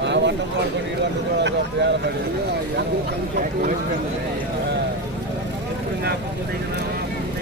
మావటం పడుకొని ఇటువంటి కూడా తయారు పడి ఇప్పుడు నాకు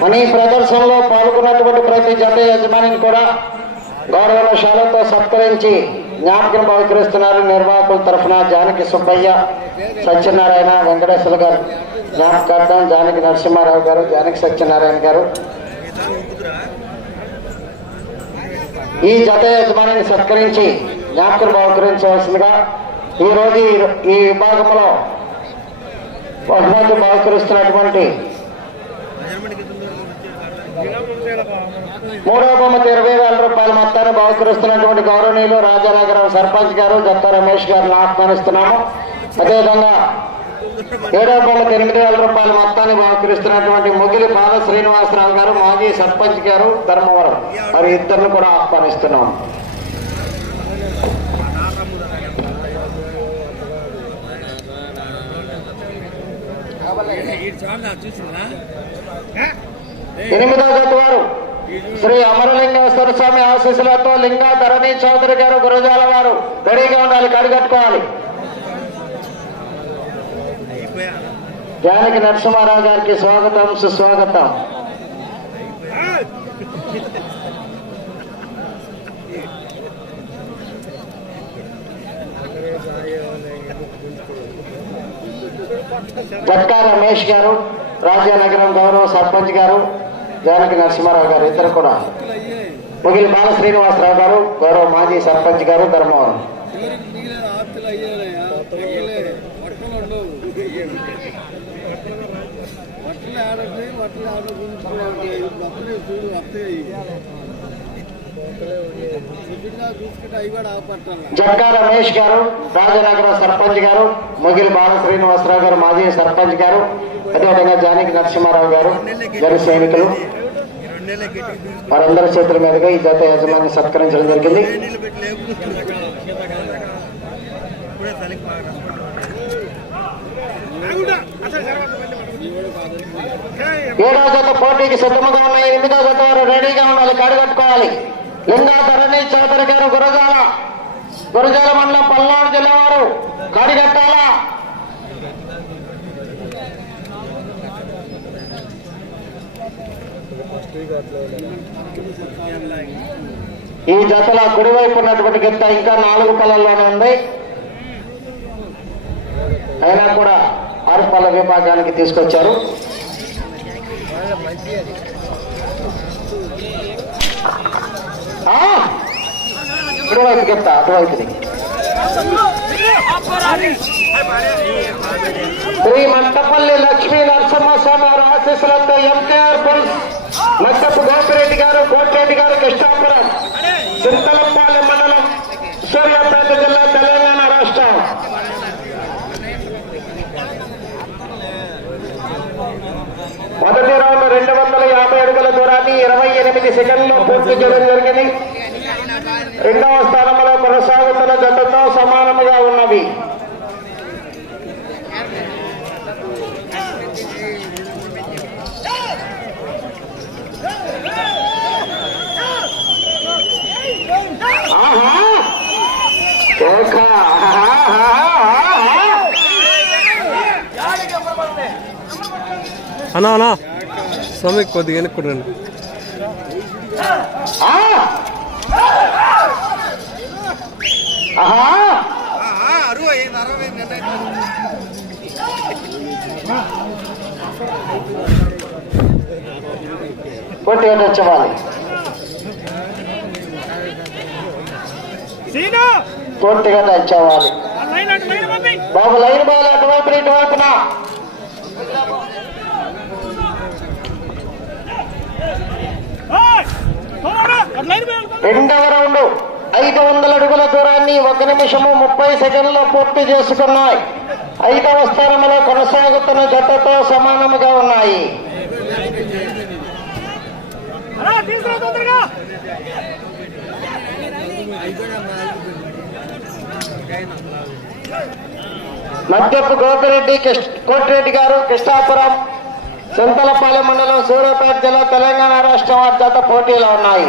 మన ఈ ప్రదర్శనలో పాల్గొన్నటువంటి ప్రతి జత యజమానిని కూడా గౌరవ శాలతో సత్కరించి జ్ఞాపకం బహుకరిస్తున్నారు నిర్వాహకుల తరఫున జానకి సుబ్బయ్య సత్యనారాయణ వెంకటేశ్వర గారు జ్ఞాపకార్థం జానకి నరసింహారావు గారు జానకి సత్యనారాయణ గారు. ఈ జత యజమానిని సత్కరించి జ్ఞాపకం బహుకరించవలసిందిగా ఈరోజు ఈ- విభాగంలో బహుమతి బహుకరిస్తున్నటువంటి మూడవ బహుమతి ఇరవై వేల రూపాయల మొత్తాన్ని బహుకరిస్తున్నటువంటి గౌరవనీయులు రాజానగరం సర్పంచ్ గారు దత్త రమేష్ గారిని ఆహ్వానిస్తున్నాము. అదేవిధంగా ఏడవ బొమ్మతి ఎనిమిది వేల రూపాయల మొత్తాన్ని బహుకరిస్తున్నటువంటి ముగిలి బాల శ్రీనివాసరావు గారు మాజీ సర్పంచ్ గారు ధర్మవరం. మరి ఇద్దరిని కూడా ఆహ్వానిస్తున్నాము. ఎనిమిదవ జత వారు శ్రీ అమరలింగేశ్వర స్వామి ఆశీస్సులతో లింగా ధరణి చౌదరి గారు గురజాల వారు రెడీగా ఉండాలి కడిగట్టుకోవాలి జానకి నరసింహారావు గారికి స్వాగతం సుస్వాగతం. జట్కా రమేష్ గారు రాజానగరం గౌరవ సర్పంచ్ గారు జానకి నరసింహారావు గారు ఇద్దరు కూడా. ముగిలి బాల శ్రీనివాసరావు గారు గౌరవ మాజీ సర్పంచ్ గారు ధర్మవరం. చివరికి మిగిలిన ఆస్తులు అప్పుడే చూడు వస్తాయి రమేష్ గారు రాజనగర సర్పంచ్ గారు మొగిలి బాల శ్రీనివాసరావు గారు మాజీ సర్పంచ్ గారు అదేవిధంగా జానకి నరసింహారావు గారు గారి సైనికులు. వారందరి చేతుల మీదుగా ఈ జత యజమాని సత్కరించడం జరిగింది. ఏడో జత పోటీకి సిద్ధముగా ఉన్నాయి ఎనిమిదో జత వారు రెడీగా ఉండాలి కడుగట్టుకోవాలి లింగా ధరణి చౌదరి గారు గురజాల. గురజాల మండలం పల్నాడు జిల్లా వారు. కడిగట్టాలా. ఈ జతల కుడివైపు ఉన్నటువంటి గిత్త ఇంకా నాలుగు పళ్ళల్లోనే ఉంది. అయినా కూడా ఆరు పళ్ళ విభాగానికి తీసుకొచ్చారు. ఇటువైపు చెప్తా అటువైపుది శ్రీ మంటపల్లి లక్ష్మీ నరసింహస్వామి వారి ఆశీస్సులతో ఎంకేఆర్ పుల్స్ మట్టపు గోపిరెడ్డి గారు కోటిరెడ్డి గారు కృష్ణాపురం చింతలపాలెం ఎనిమిది సెకండ్లో పూర్తి చేయడం జరిగింది. రెండవ స్థానంలో కొనసాగుతున్న జతతో సమానముగా ఉన్నవి. అనా అనా స్వామి కొద్దిగా వెనక్కు అరువు అరవై కొట్టి వచ్చేవాలి కొట్టిగా తెచ్చేవాలి బాబు లైన్ బాల్ అటువైపు ఇటువైపున రెండవ రౌండ్. ఐదు వందల అడుగుల దూరాన్ని ఒక నిమిషము ముప్పై సెకండ్లో పూర్తి చేసుకున్నాయి. ఐదవ స్థానంలో కొనసాగుతున్న జట్టుతో సమానముగా ఉన్నాయి. మధ్యపు గోపిరెడ్డి కోటిరెడ్డి గారు కృష్ణాపురం చింతలపాలెం మండలం సూర్యాపేట జిల్లా తెలంగాణ రాష్ట్రం వారి జత పోటీలో ఉన్నాయి.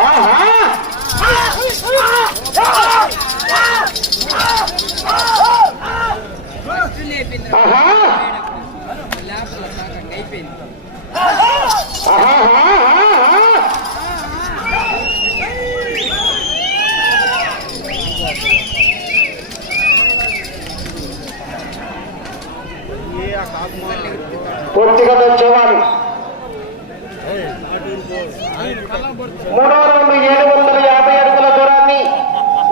ఆహా! ఆహా! ఆహాహాహాహా! పూర్తిగా తెచ్చేవారు మూడో రౌండ్ ఏడు వందల యాభై అడుగుల దూరాన్ని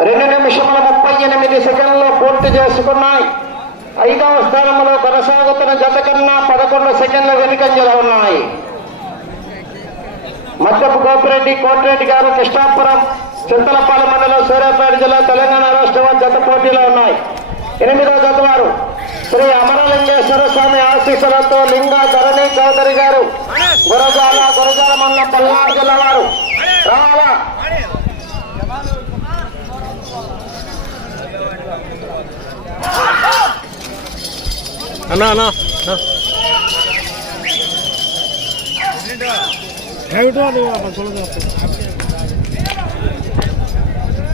రెండు నిమిషముల ముప్పై ఎనిమిది సెకండ్లో పూర్తి చేసుకున్నాయి ఐదవ స్థానంలో కొనసాగుతున్న జత కన్నా పదకొండు సెకండ్ల వెనుకంజలో ఉన్నాయి. మద్దపు గోపిరెడ్డి కోటిరెడ్డి గారు కృష్ణాపురం చింతలపాలెం మండలం సూర్యాపేట జిల్లా తెలంగాణ రాష్ట్రం జత పోటీలో ఉన్నాయి. ఎనిమిదో జత వారు శ్రీ అమరలింగేశ్వర స్వామి ఆశీస్సులతో లింగ ధరణి చౌదరి గారు గురజాల గురజాల మండలం పల్నాడు జిల్లా వారు. రావాలా? అన్నా అన్నా.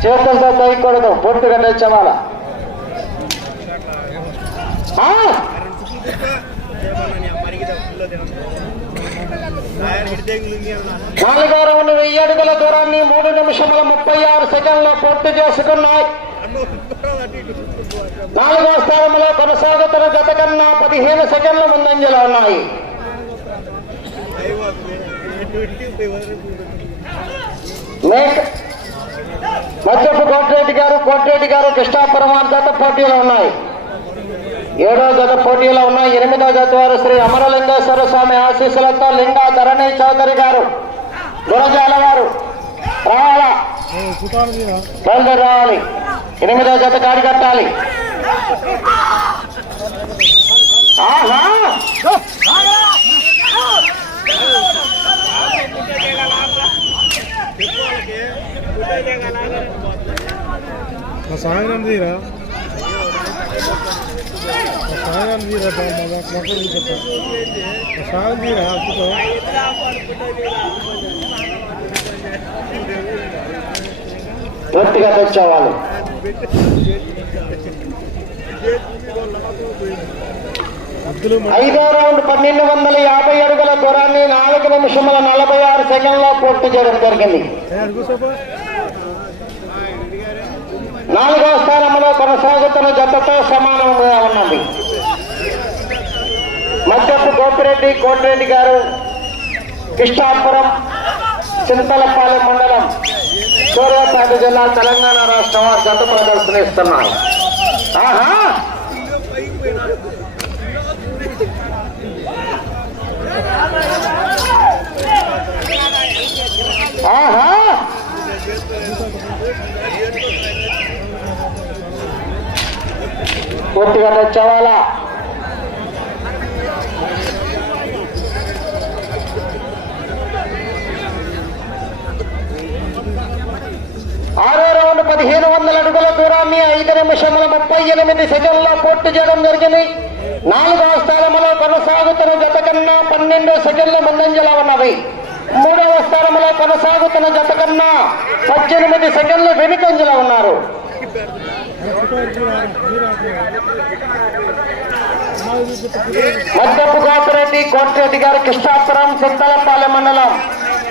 చేతులతో తోయకూడదు పూర్తిగా తెచ్చవాలా ఆ? నాలుగో రౌండ్ వెయ్యి అడుగుల దూరాన్ని మూడు నిమిషముల ముప్పై ఆరు సెకండ్లో పూర్తి చేసుకున్నాయి. నాలుగో స్థానంలో కొనసాగుతున్న జత కన్నా పదిహేను సెకండ్ల ముందంజలో ఉన్నాయి. మధ్యపు కోటిరెడ్డి గారు కోటిరెడ్డి గారు కృష్ణాపురం జత పోటీలో ఉన్నాయి. ఏడో జత పోటీలో ఉన్నాయి. ఎనిమిదో జత వారు శ్రీ అమరలింగేశ్వర స్వామి ఆశీస్సులతో లింగా ధరణి చౌదరి గారు గురజాల వారు రావాలి. ఎనిమిదో జత కాడి కట్టాలి. ఆహా! తీరా సాయంత్రం తీరా సాయం తీరా పూర్తిగా తెచ్చేవాళ్ళు ఐదో రౌండ్ పన్నెండు వందల యాభై అడుగుల దూరాన్ని నాలుగు నిమిషముల నలభై ఆరు సెకండ్లో పూర్తి చేయడం జరిగింది. నాలుగో స్థానంలో కొనసాగుతున్న జతతో సమానంగా ఉన్నది. మద్దతు గోపిరెడ్డి కోటిరెడ్డి గారు కృష్ణాపురం చింతలపాలెం మండలం సూర్యాపేట జిల్లా తెలంగాణ రాష్ట్రం వారు జత ప్రదర్శనిస్తున్నారు. ఆహా! ఆహా! పూర్తిగా తెచ్చేవాళ్ళ. పదిహేను వందల అడుగుల దూరాన్ని ఐదు నిమిషముల ముప్పై ఎనిమిది సెకండ్లో పూర్తి చేయడం జరిగింది. నాలుగవ స్థానంలో కొనసాగుతున్న జత కన్నా పన్నెండు సెకండ్ల ముందంజల ఉన్నది. మూడవ స్థానంలో కొనసాగుతున్న జత కన్నా పద్దెనిమిది సెకండ్ల వెనుకంజల ఉన్నారు. మద్దపు గోపిరెడ్డి కోటిరెడ్డి గారి కృష్ణాపురం సింతలపాలెం మండలం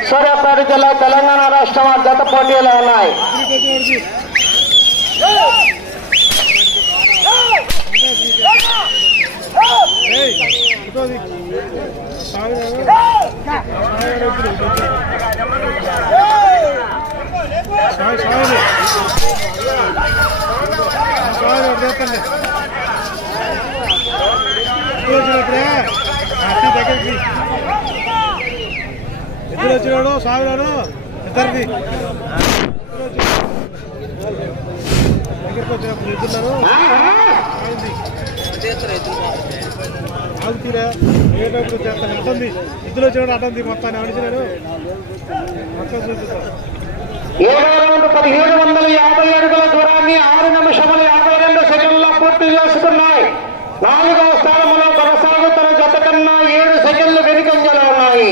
సూర్యాపేట జిల్లా తెలంగాణ రాష్ట్రం ఆ జత పోటీలో ఉన్నాయి. ఇద్దరు వచ్చినాడు సాగునాడు ఇద్దరిది. దగ్గరికి వచ్చినప్పుడు ఇద్దరున్నారు ఆగుతీరా ఏ చేస్తాను అడ్డంది ఇద్దరు అడ్డంది మొత్తాన్ని మొత్తం పదిహేడు వందల యాభై అడుగుల దూరాన్ని ఆరు నిమిషముల యాభై రెండు సెకండ్ల పూర్తి చేసుకున్నాయి నాలుగవ స్థానంలో కొనసాగుతున్న జత కన్నా ఏడు సెకండ్లు వెనుకంజలో ఉన్నాయి.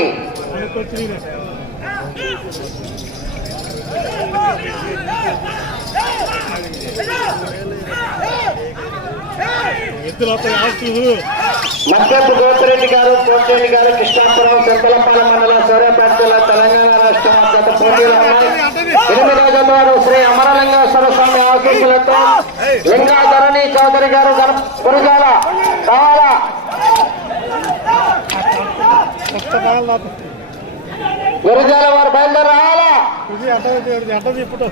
ఎద్దులు వస్తాయి ఆస్తులు మద్దతు గోపిరెడ్డి గారు కోటిరెడ్డి గారు కృష్ణాపురం చింతలపాలెం మండలం సూర్యాపేట జిల్లా తెలంగాణ రాష్ట్రం గత పోటీలో ఎనిమిదవ జతవారు శ్రీ అమరలింగేశ్వర స్వామి ఆశీస్సులతో లింగాధరణి చౌదరి గారు గణ- గురుజాల కావాలా? వారు బయలుదేరి రావాలా ఇది అడ్డ ఇప్పుడు.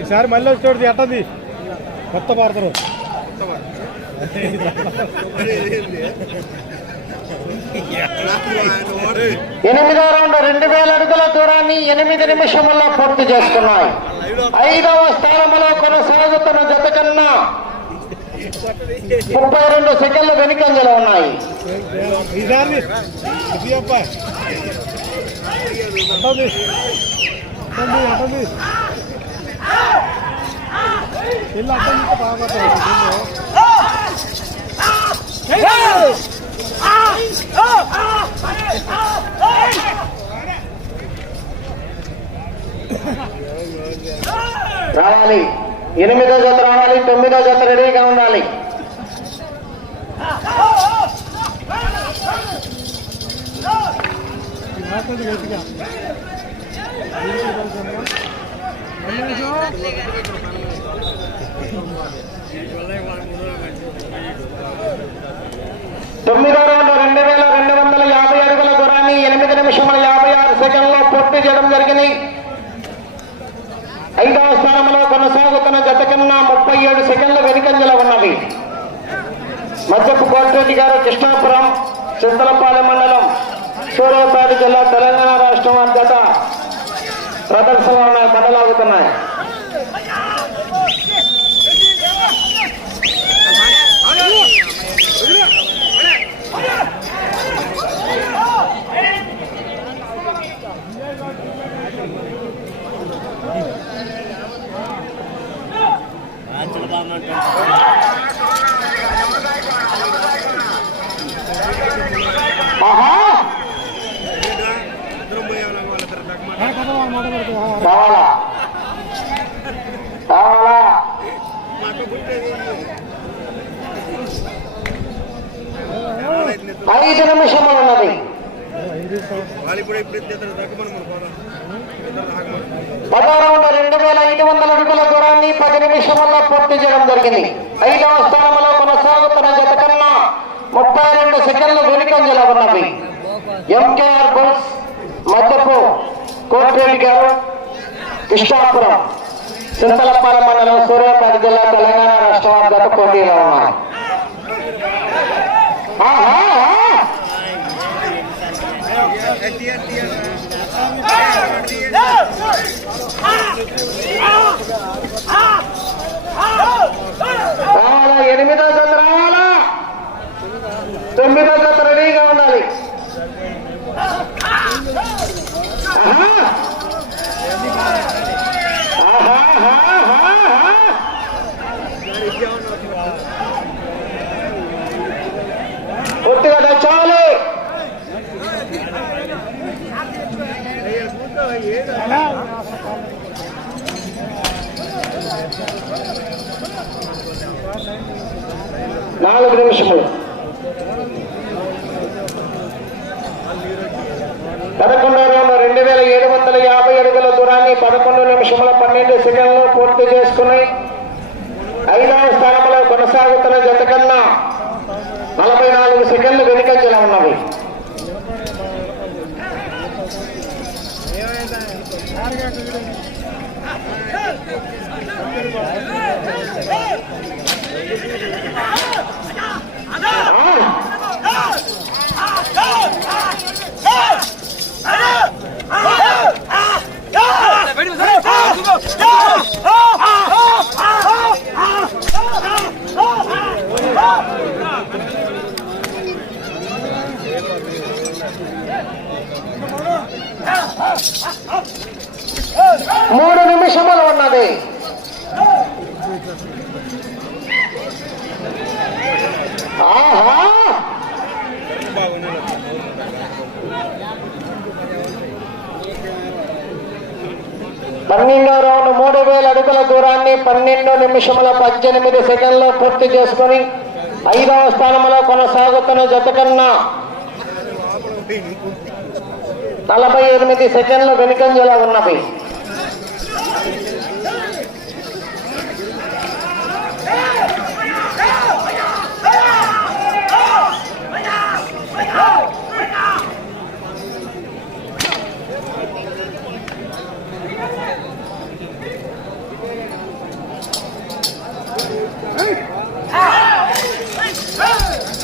ఈసారి మళ్ళీ వచ్చేది అట్టది కొత్త భారతరు. ఎనిమిదవ రౌండ్ రెండు వేల అడుగుల దూరాన్ని ఎనిమిది నిమిషముల్లో పూర్తి చేసుకున్నాయి. ఐదవ స్థానంలో కొనసాగుతున్న జత కన్నా ముప్పై రెండు సెకండ్లు వెనుకంజలో ఉన్నాయి. ఈసారి ఇది బాగా రావాలి. ఎనిమిదో జత రావాలి తొమ్మిదో జత రెడీగా ఉండాలి. తొమ్మిదో రౌండ్ రెండు వేల రెండు వందల యాభై అడుగుల గురాన్ని ఎనిమిది నిమిషముల యాభై ఆరు సెకండ్లో పూర్తి చేయడం జరిగింది ఐదవ స్థానంలో కొనసాగుతున్న జత కన్నా ముప్పై ఏడు సెకండ్ల వెనుకంజలో ఉన్నవి మధ్యపు కోటిరెడ్డి గారు కృష్ణాపురం చింతలపాలెం మండలం సూర్యాపేట జిల్లా తెలంగాణ రాష్ట్రం జత ప్రదర్శనలో ఉన్నాయి మండలాగుతున్నాయి ఆహా కావాలా? కావాలా? ఐదు నిమిషములు ఉన్నది. పదహారు రెండు వేల ఐదు వందల అడుగుల దూరాన్ని పది నిమిషముల్లో పూర్తి చేయడం జరిగింది. ఐదవ స్థానంలో కొనసాగుతున్న జత కన్నా ముప్పై రెండు సెకండ్లు వెనుకంజలో ఉన్నవి. ఎంకేఆర్ బుల్స్ మధ్యపు కోటిరెడ్డి గారు కృష్ణాపురం చింతలపాలెం మండలం సూర్యాపేట జిల్లా తెలంగాణ రాష్ట్రం గత పోటీలో ఉన్నారు. ఎనిమిదో జత రావాలా తొమ్మిదో జత రెడీగా ఉండాలి. కొట్టుగా తెచ్చాలి నాలుగు నిమిషములు. రెండు వేల ఏడు వందల యాభై అడుగుల దూరాన్ని పదకొండు నిమిషముల పన్నెండు సెకండ్లు పూర్తి చేసుకుని ఐదవ స్థానంలో కొనసాగుతున్న జత కన్నా నలభై నాలుగు సెకండ్లు వెనుకంజల ఉన్నవి మూడు పన్నెండో రౌండ్ మూడు వేల అడుగుల దూరాన్ని పన్నెండు నిమిషముల పద్దెనిమిది సెకండ్లు పూర్తి చేసుకుని ఐదవ స్థానంలో కొనసాగుతున్న జత కన్నా నలభై ఎనిమిది సెకండ్లు వెనుకంజలో ఉన్నవి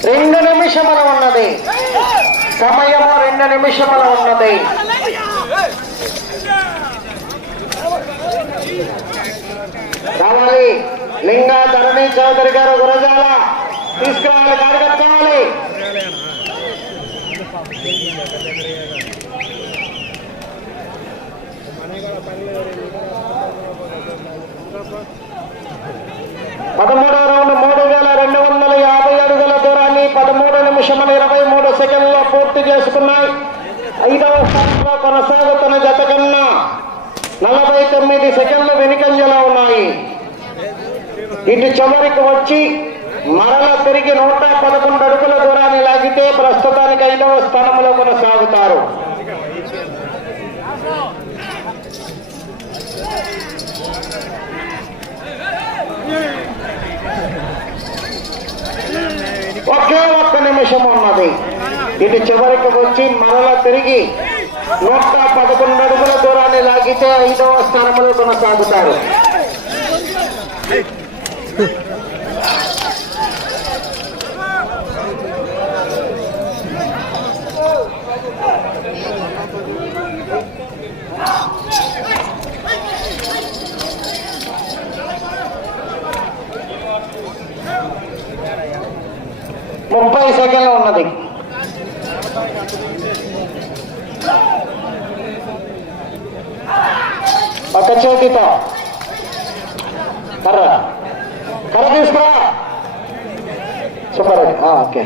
రెండు నిమిషముల ఉన్నది. సమయము రెండు నిమిషముల ఉన్నది. రావాలి. లింగా ధరణి చౌదరి గారు గురజాల తీసుకురావాలి కార్యకర్తవాలి పదమూడవ రౌండ్ మూడు వేల రెండు వందల యాభై అడుగుల దూరాన్ని పదమూడు నిమిషముల ఇరవై మూడు సెకండ్లో పూర్తి చేసుకున్నాయి. ఐదవ స్థానంలో కొనసాగుతున్న జత కన్నా నలభై తొమ్మిది సెకండ్లు వెనుకంజలో ఉన్నాయి. ఇటు చివరికి వచ్చి మరల తిరిగి నూట పదకొండు అడుగుల దూరాన్ని లాగితే ప్రస్తుతానికి ఐదవ స్థానంలో కొనసాగుతారు. ఒకే ఒక్క నిమిషం ఉన్నది. ఇటు చివరికి వచ్చి మరల తిరిగి నూట పదకొండు అడుగుల దూరాన్ని లాగితే ఐదవ స్థానంలో కొనసాగుతారు ముప్పై సెకండ్లు ఉన్నది ఒక చేతితో కర్ర. కర్ర తీసుకురా. Super okay.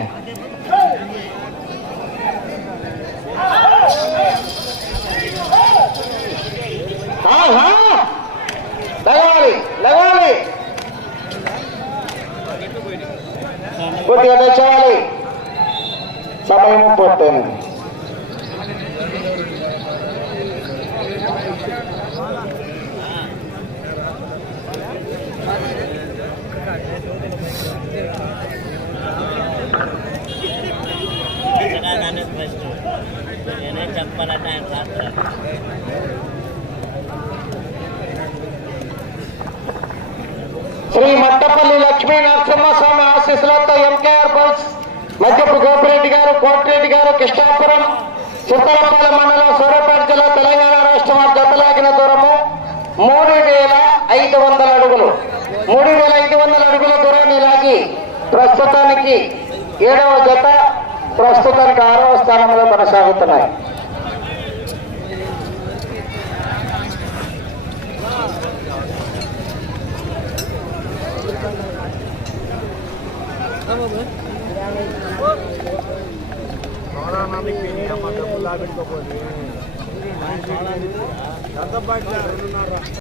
ఆహా! లగవాలి లగవాలి. కొద్దిగా తెచ్చేయాలి. సమయం పూర్తయినది చెప్పాలంటే ఆయన రాత్రి శ్రీ మట్టపల్లి లక్ష్మీ నరసింహస్వామి ఆశీస్సులతో ఎంకేఆర్ బస్ మధ్యపు గోపిరెడ్డి గారు కోటిరెడ్డి గారు కృష్ణాపురం చిత్తలపాలెం మండలం సూర్యాపేట జిల్లా తెలంగాణ రాష్ట్రం జతలాగిన దూరము మూడు వేల ఐదు వందల అడుగులు. మూడు వేల ఐదు వందల అడుగుల దూరాన్ని లాగి ప్రస్తుతానికి ఏడవ జత ప్రస్తుతానికి ఆరవ స్థానంలో కొనసాగుతున్నాయి. ఎంత బాగా